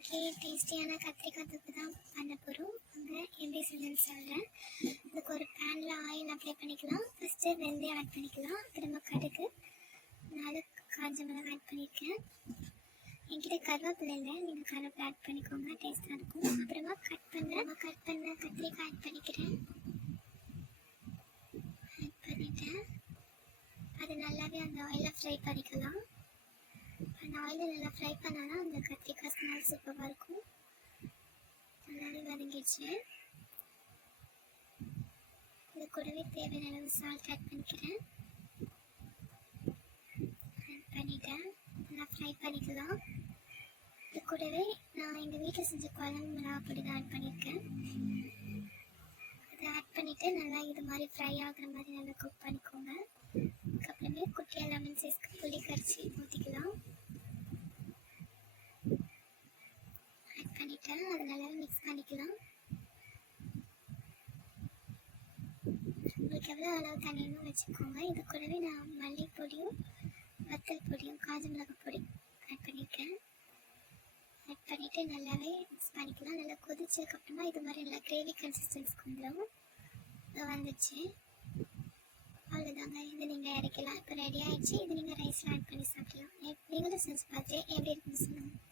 இன்னைக்கு டேஸ்டியான கத்திரிக்காய் தொப்பு தான் பண்ண போகிறோம் அங்கே எப்படி செஞ்சுன்னு சொல்கிறேன் அதுக்கு ஒரு பேனில் ஆயில் அப்ளை பண்ணிக்கலாம். ஃபஸ்ட்டு வெந்தயம் ஆட் பண்ணிக்கலாம். திரும்ப கடுகு. நாலு காஞ்ச மிளகாய் ஆட் பண்ணியிருக்கேன் என்கிட்ட கருவேப்பிலை இல்லை. நீங்கள் கருவேப்பிலை ஆட் பண்ணிக்கோங்க. டேஸ்ட்டாக இருக்கும். அப்புறமா கட் பண்ண கட் பண்ண கத்திரிக்காய் ஆட் பண்ணிக்கிறேன். ஆட் பண்ணிட்டேன். அது நல்லாவே அந்த ஆயிலில் ஃப்ரை பண்ணிக்கலாம். அந்த ஆயிலில் நல்லா ஃப்ரை பண்ணாதான் அந்த கத்திரிக்காய் ஸ்மெல் சூப்பராக இருக்கும். நல்லாவே வதங்கிடுச்சு. இது கூடவே தேவையான அளவு சால்ட் ஆட் பண்ணிக்கிறேன். ஆட் பண்ணிட்டேன். நல்லா ஃப்ரை பண்ணிக்கலாம். இது கூடவே நான் எங்கள் வீட்டில் செஞ்ச குழம்பு மிளகா பொடி தான் ஆட் பண்ணியிருக்கேன். அதை ஆட் பண்ணிவிட்டு நல்லா இது மாதிரி ஃப்ரை ஆகுற மாதிரி நல்லா குக் பண்ணிக்கோங்க. அதுக்கப்புறமே குட்டியாக லெமன் சைஸ்க்கு புளி கரைச்சி ஊற்றிக்கலாம் ஆட் அது நல்லா மிக்ஸ் பண்ணிக்கலாம். உங்களுக்கு எவ்வளோ அளவு தண்ணியும் வச்சுக்கோங்க. இது கூடவே நான் மல்லிப்பொடியும் வத்தல் பொடியும் காஞ்ச மிளகாய் பொடி ஆட் பண்ணியிருக்கேன் ஆட் பண்ணிவிட்டு நல்லாவே மிக்ஸ் பண்ணிக்கலாம். நல்லா கொதிச்சதுக்கப்புறமா இது மாதிரி நல்லா கிரேவி கன்சிஸ்டன்ஸ்க்கு வந்துடும் இது வந்துச்சு. அவ்வளோதாங்க இது நீங்கள் இறக்கலாம் இப்போ ரெடி ஆகிடுச்சு இது நீங்கள் ரைஸில் ஆட் பண்ணி சாப்பிடலாம். நீங்களும் செஞ்சு பார்த்து எப்படி இருக்குன்னு சொல்லுங்கள்